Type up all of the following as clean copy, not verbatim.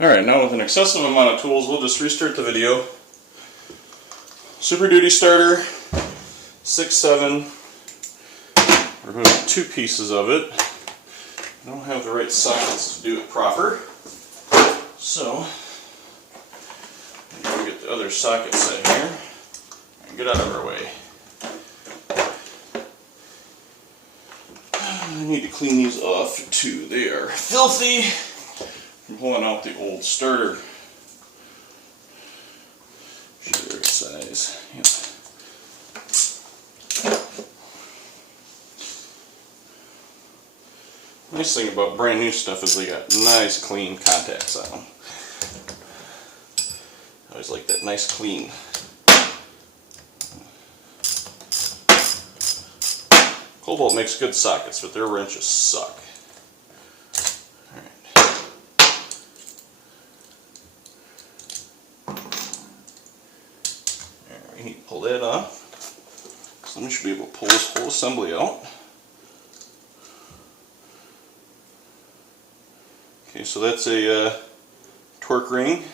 Alright, now with an excessive amount of tools, we'll just restart the video. Super Duty starter, 6-7. We're moving 2 pieces of it. I don't have the right sockets to do it proper. So, I'm going to get the other socket set here and get out of our way. I need to clean these off too. They are filthy from pulling out the old starter. Sure size. Yep. Nice thing about brand new stuff is they got nice clean contacts on them. I always like that nice clean. Cobalt makes good sockets, but their wrenches suck. Alright. We need to pull that off. So we should be able to pull this whole assembly out. Okay, so that's a torque ring.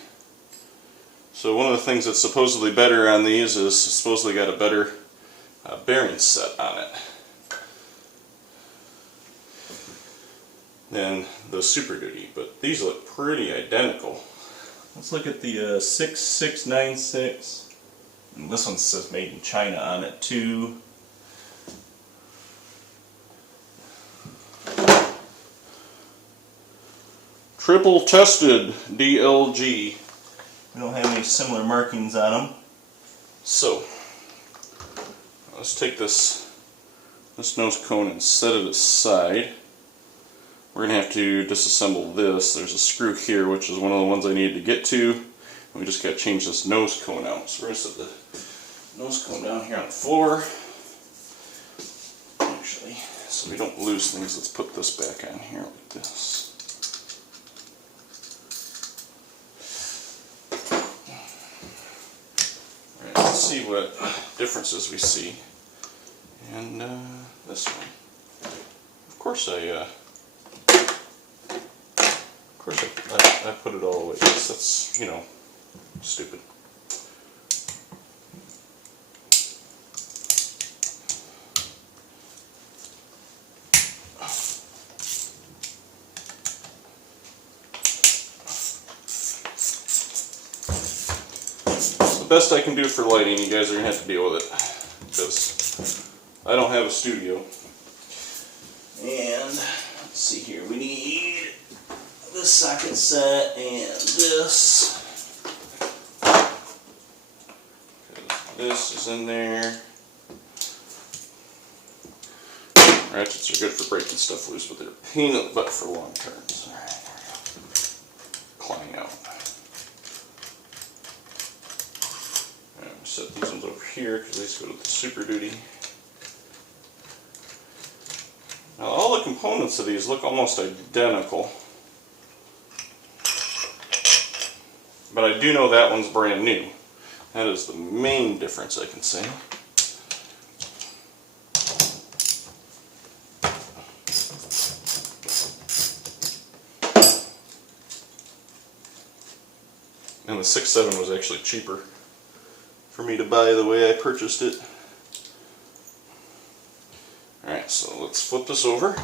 So one of the things that's supposedly better on these is supposedly got a better bearing set on it than the Super Duty, but these look pretty identical. Let's look at the 6696. And this one says made in China on it too. Triple tested DLG. We don't have any similar markings on them. So let's take this nose cone and set it aside. We're going to have to disassemble this. There's a screw here, which is one of the ones I needed to get to. And we just got to change this nose cone out. So we're going to set the nose cone down here on the floor. Actually, so we don't lose things, let's put this back on here like this. Alright, let's see what differences we see. And this one. Of course I put it all away. That's, you know, stupid. The best I can do for lighting, you guys are going to have to deal with it, because I don't have a studio. And let's see here, we need this socket set and this. This is in there. Ratchets are good for breaking stuff loose, but they're a pain in the butt for long turns. Alright, there we go. Climb out. Alright, set these ones over here because these go to the Super Duty. Now all the components of these look almost identical. But I do know that one's brand new. That is the main difference I can say. And the 6.7 was actually cheaper for me to buy the way I purchased it. Alright, so let's flip this over.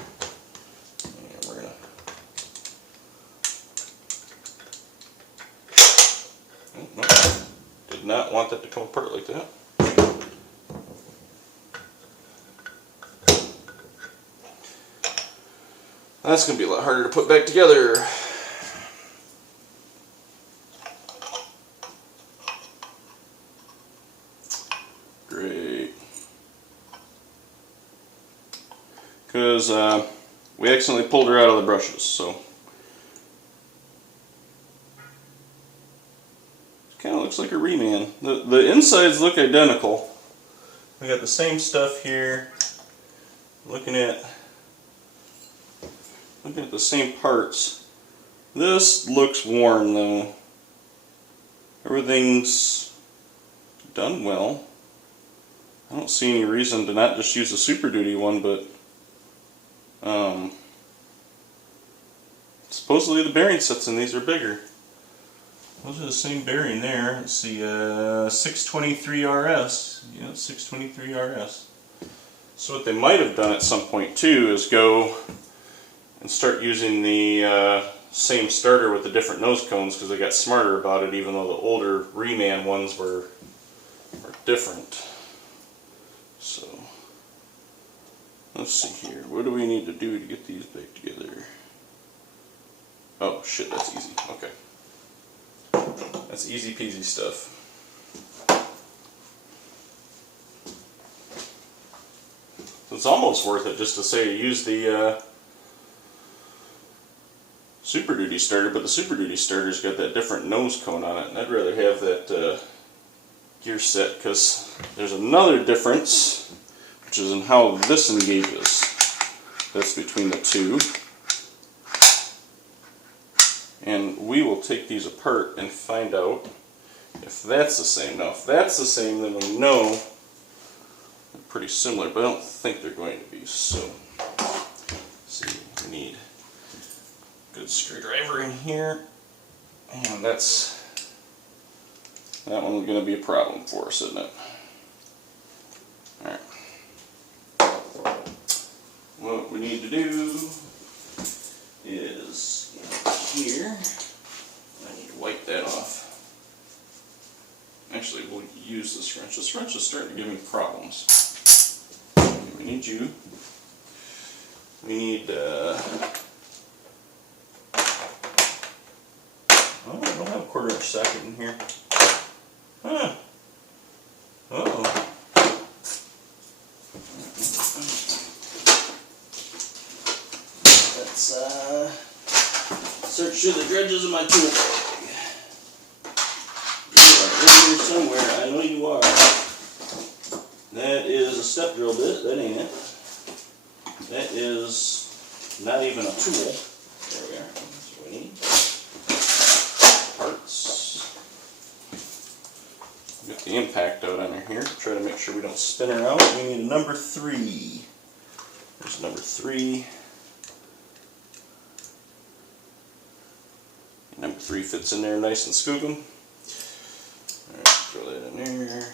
And we're gonna... Oh, no. Did not want that to come apart like that. That's going to be a lot harder to put back together. Great. Because we accidentally pulled her out of the brushes, so kind of looks like a reman. The insides look identical. We got the same stuff here. Looking at the same parts. This looks worn though. Everything's done well. I don't see any reason to not just use the Super Duty one, but supposedly the bearing sets in these are bigger. Those are the same bearing there. Let's see, 623 RS. Yeah, 623 RS. So what they might have done at some point too is go and start using the same starter with the different nose cones, because they got smarter about it, even though the older Reman ones were different. So let's see here. What do we need to do to get these back together? Oh shit, that's easy. Okay. That's easy peasy stuff. So it's almost worth it just to say use the Super Duty starter, but the Super Duty starter's got that different nose cone on it, and I'd rather have that gear set, because there's another difference, which is in how this engages. That's between the two. And we will take these apart and find out if that's the same. Now, if that's the same, then we know they're pretty similar, but I don't think they're going to be. So, let's see, we need a good screwdriver in here, and that one's going to be a problem for us, isn't it? Alright. What we need to do is here, I need to wipe that off. Actually, we'll use this wrench. This wrench is starting to give me problems. Okay, we need you. We need, oh, I don't have a 1/4 inch socket in here. Huh. Uh-oh. Let's, search through the dredges of my tool bag. You are in here somewhere. I know you are. That is a step drill bit. That ain't it. That is not even a tool. There we are. That's what we need. Parts. Get the impact out under here. Try to make sure we don't spin her out. We need a number 3. There's number 3. Number 3 fits in there nice and scooping. Alright, throw that in there.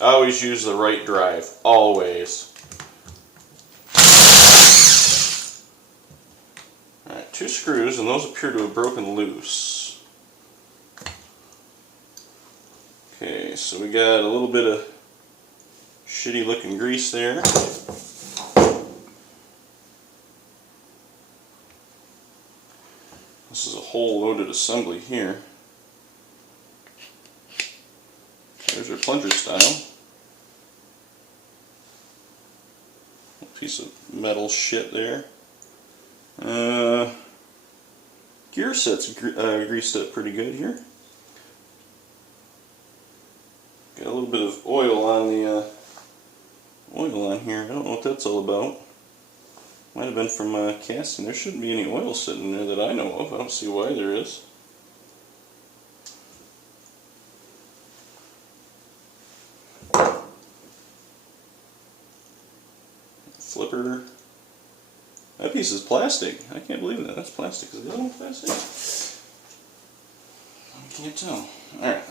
I always use the right drive, always. Alright, 2 screws, and those appear to have broken loose. Okay, so we got a little bit of shitty looking grease there. This is a whole loaded assembly here. There's our plunger style. A piece of metal shit there. Gear set's greased up pretty good here. Got a little bit of oil on the oil on here. I don't know what that's all about. Might have been from casting. There shouldn't be any oil sitting there that I know of. I don't see why there is. Flipper. That piece is plastic. I can't believe that. That's plastic. Is the other one plastic? I can't tell. Alright.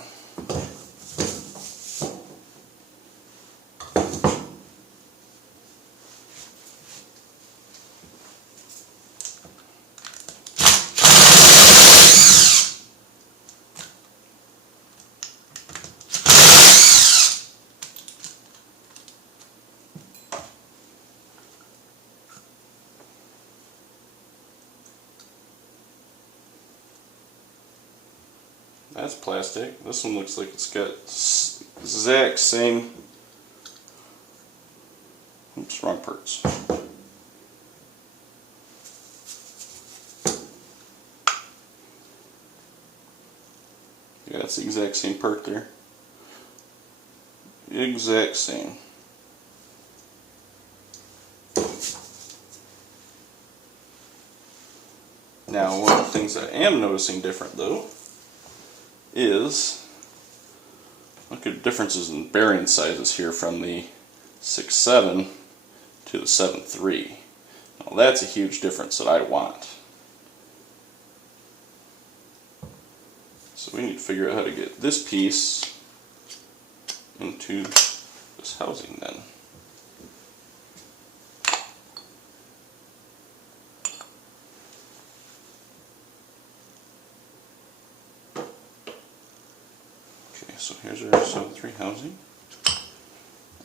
That's plastic. This one looks like it's got exact same. Oops, wrong parts. Yeah, it's the exact same part there. Exact same. Now, one of the things I am noticing different though is, look at differences in bearing sizes here from the 6.7 to the 7.3. Now that's a huge difference that I want. So we need to figure out how to get this piece into this housing then. Okay, so here's our 7.3 housing.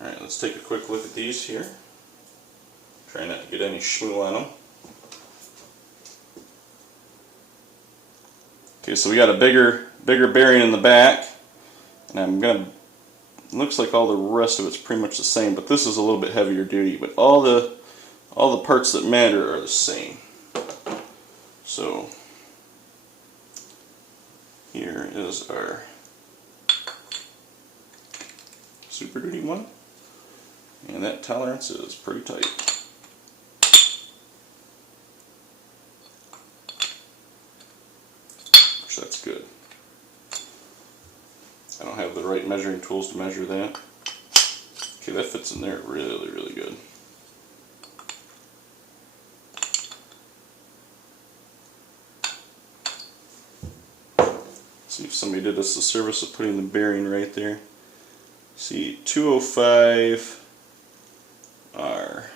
Alright, let's take a quick look at these here. Try not to get any schmoo on them. Okay, so we got a bigger bearing in the back, and I'm gonna. Looks like all the rest of it's pretty much the same, but this is a little bit heavier duty. But all the parts that matter are the same. So here is our Super Duty one, and that tolerance is pretty tight. Which that's good. I don't have the right measuring tools to measure that. Okay, that fits in there really, really good. See if somebody did us the service of putting the bearing right there. See, 205R.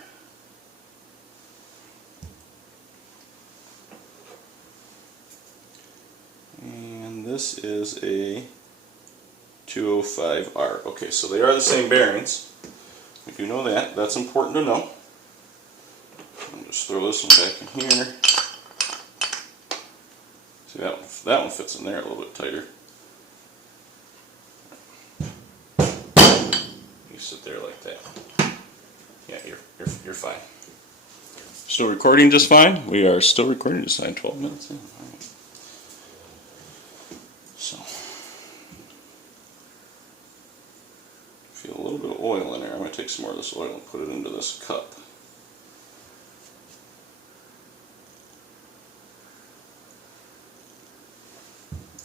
And this is a 205R. Okay, so they are the same bearings. We do know that. That's important to know. I'll just throw this one back in here. See, that one fits in there a little bit tighter. You sit there like that. Yeah, you're fine. Still recording just fine? We are still recording just fine. 12 minutes in. All right. So, feel a little bit of oil in there. I'm going to take some more of this oil and put it into this cup.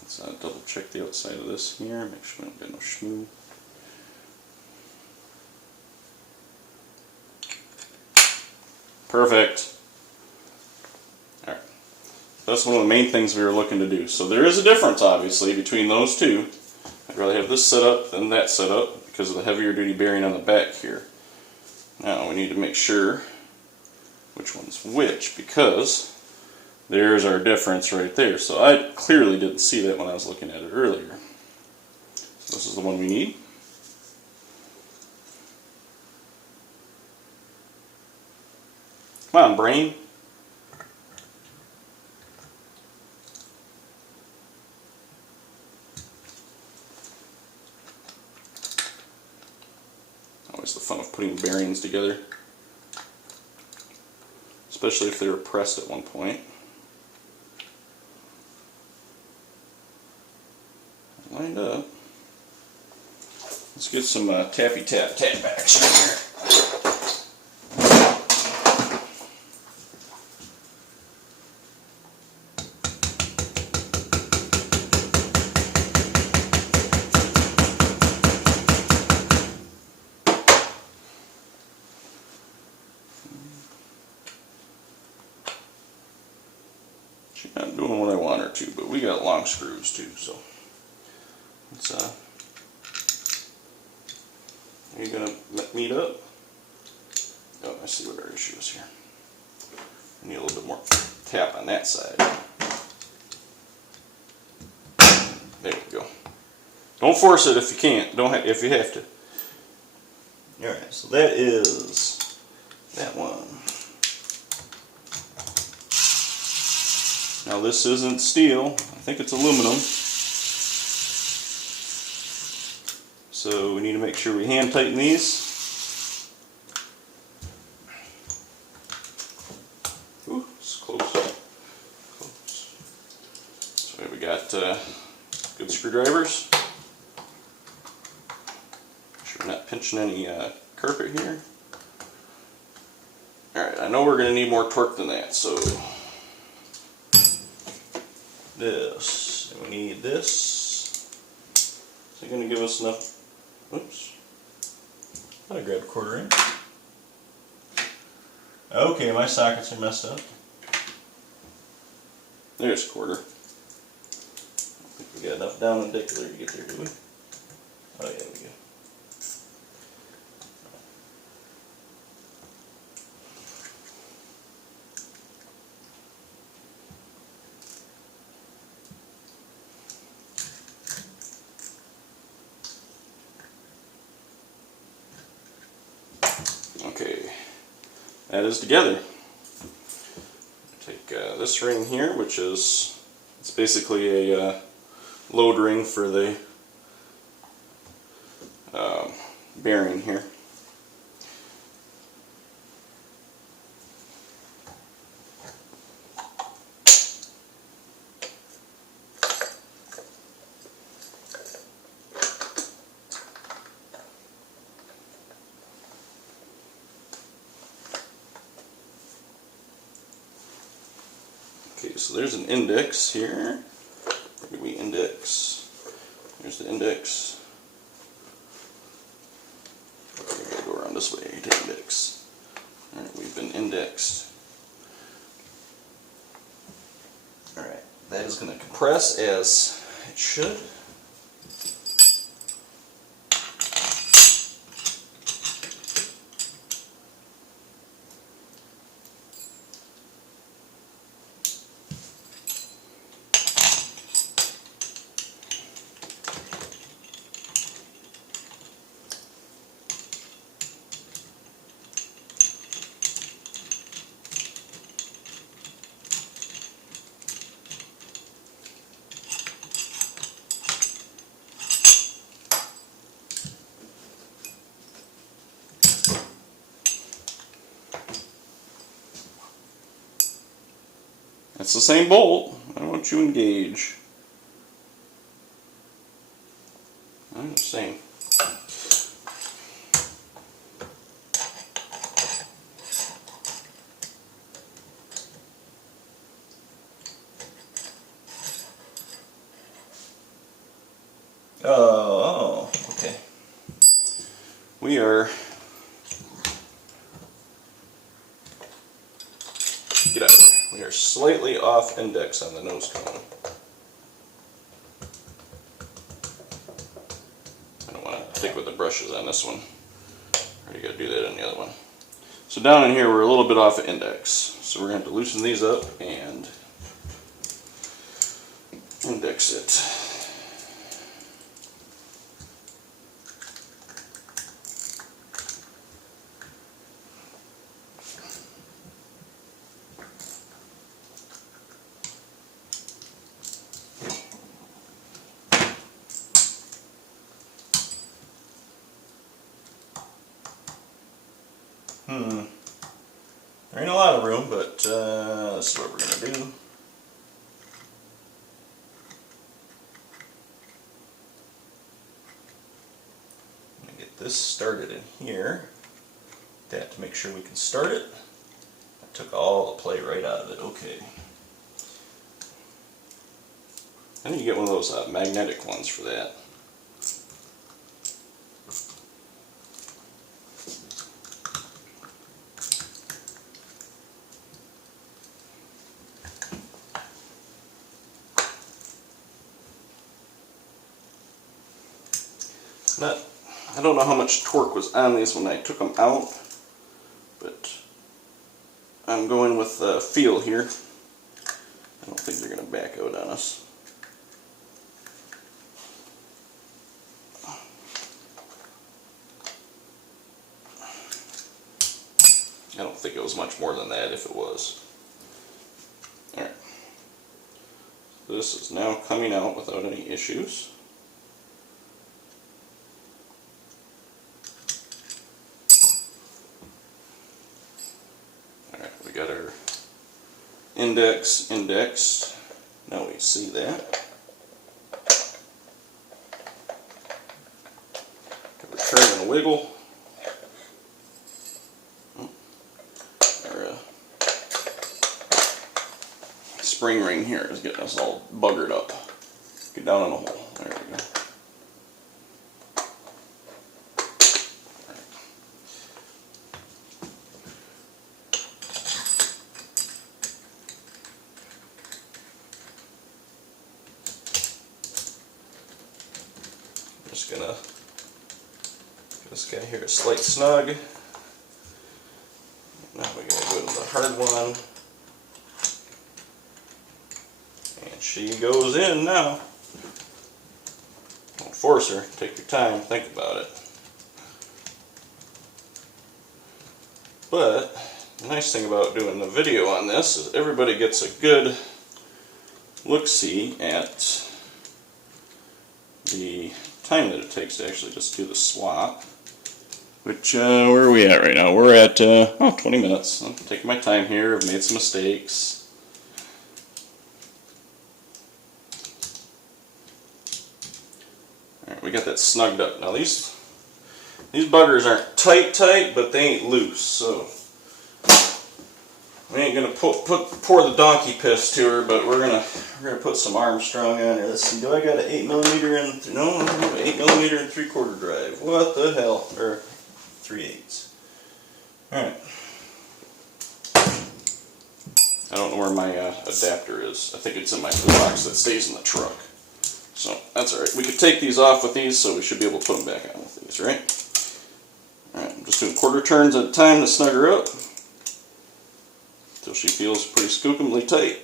Let's double check the outside of this here. Make sure we don't get no schmoo. Perfect. Alright. That's one of the main things we were looking to do. So there is a difference, obviously, between those two. I'd rather have this set up than that set up because of the heavier duty bearing on the back here. Now we need to make sure which one's which, because there's our difference right there. So I clearly didn't see that when I was looking at it earlier. So this is the one we need. Come on, brain. Always the fun of putting bearings together, especially if they were pressed at one point. Lined up. Let's get some tappy tap action here. She's not doing what I want her to, but we got long screws too, so let's are you gonna meet up? Oh, I see what our issue is here. I need a little bit more tap on that side. There we go. Don't force it if you can't. If you have to. All right, so that is that one. Now this isn't steel. I think it's aluminum. So we need to make sure we hand tighten these. Ooh, it's close. So we got good screwdrivers. Make sure we're not pinching any carpet here. Alright, I know we're going to need more torque than that, so this, and we need this. Is it going to give us enough? Oops. Thought I grabbed a quarter inch. Okay, my sockets are messed up. There's a quarter. I don't think we got enough down in particular to get there, do we? Oh yeah, we go. Okay, that is together. Take this ring here, which is, it's basically a load ring for the bearing here. Okay, so there's an index here. Where do we index? There's the index. Okay, gotta go around this way to index. Alright, we've been indexed. Alright, that is going to compress as it should. It's the same bolt. I want you to engage. I'm the same. Oh, okay. We are. Get out of there. We are slightly off index on the nose cone. I don't want to stick with the brushes on this one. I already got to do that on the other one. So down in here we're a little bit off index. So we're going to have to loosen these up and index it. There ain't a lot of room, but this is what we're going to do. I'm going to get this started in here. That to make sure we can start it. I took all the play right out of it. Okay. I need to get one of those magnetic ones for that. I don't know how much torque was on these when I took them out, but I'm going with feel here. I don't think they're going to back out on us. I don't think it was much more than that if it was. Alright. This is now coming out without any issues. Got our index indexed. Now we see that. Give it a turn and a wiggle. Our spring ring here is getting us all buggered up. Get down in the hole. There we go. Right. gonna give this guy here a slight snug. Now we gotta go to the hard one. And she goes in now. Don't force her, take your time, think about it. But the nice thing about doing the video on this is everybody gets a good look-see at the time that it takes to actually just do the swap. Which, where are we at right now? We're at, 20 minutes. I'm taking my time here. I've made some mistakes. Alright, we got that snugged up. Now these buggers aren't tight, but they ain't loose, so we ain't gonna pour the donkey piss to her, but we're gonna put some Armstrong on her. Let's see, do I got an 8mm and no, 8mm and 3/4 drive? What the hell? Or 3/8. All right. I don't know where my adapter is. I think it's in my toolbox that stays in the truck. So that's all right. We could take these off with these, so we should be able to put them back on with these, right? All right. I'm just doing 1/4 turns at a time to snug her up until she feels pretty skookumly tight.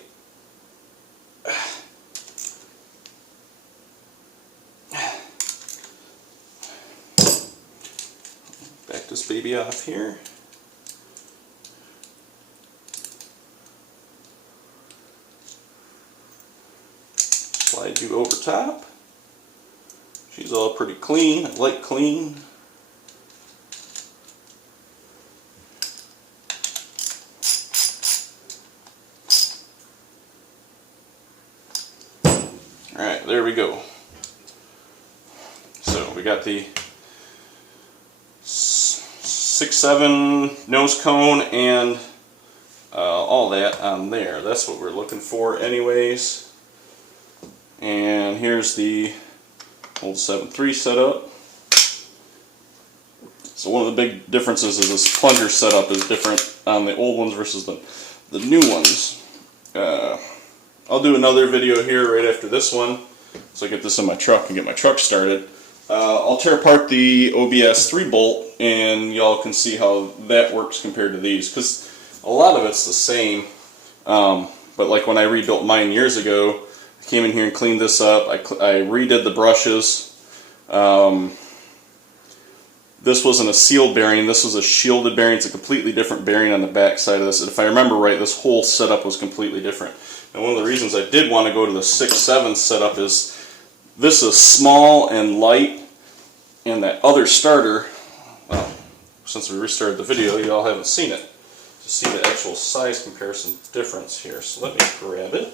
Back this baby off here. Slide you over top. She's all pretty clean. I like clean. Alright, there we go. So we got the 6.7 nose cone and all that on there. That's what we're looking for anyways. And here's the old 7.3 setup. So one of the big differences is this plunger setup is different on the old ones versus the new ones. I'll do another video here right after this one, so I get this in my truck and get my truck started. I'll tear apart the OBS 3 bolt and y'all can see how that works compared to these, because a lot of it's the same, but like when I rebuilt mine years ago, I came in here and cleaned this up. I redid the brushes. This wasn't a sealed bearing, this was a shielded bearing. It's a completely different bearing on the back side of this. If I remember right, this whole setup was completely different. And one of the reasons I did want to go to the 6.7 setup is this is small and light, and that other starter, well, since we restarted the video, y'all haven't seen it to see the actual size comparison difference here. So let me grab it.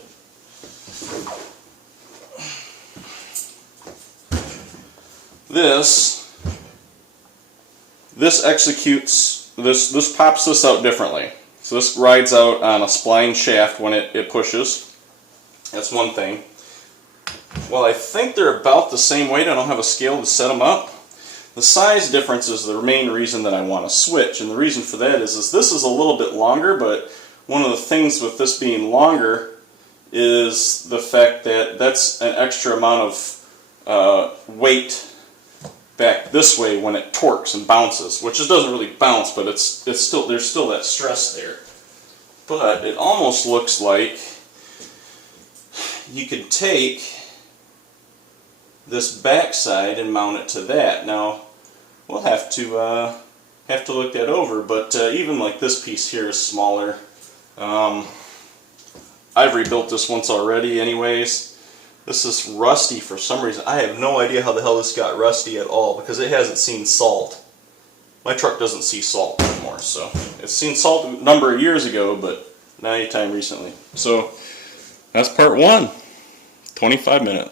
This executes, this pops this out differently. So this rides out on a spline shaft when it pushes. That's one thing. Well, I think they're about the same weight. I don't have a scale to set them up. The size difference is the main reason that I want to switch, and the reason for that is this is a little bit longer, but one of the things with this being longer is the fact that that's an extra amount of weight back this way when it torques and bounces, which it doesn't really bounce, but it's still, there's still that stress there. But it almost looks like you could take this backside and mount it to that. Now we'll have to look that over, but even like this piece here is smaller. I've rebuilt this once already anyways. This is rusty for some reason. I have no idea how the hell this got rusty at all, because it hasn't seen salt. My truck doesn't see salt anymore, so it's seen salt a number of years ago, but not anytime recently. So that's part 1. 25 minutes.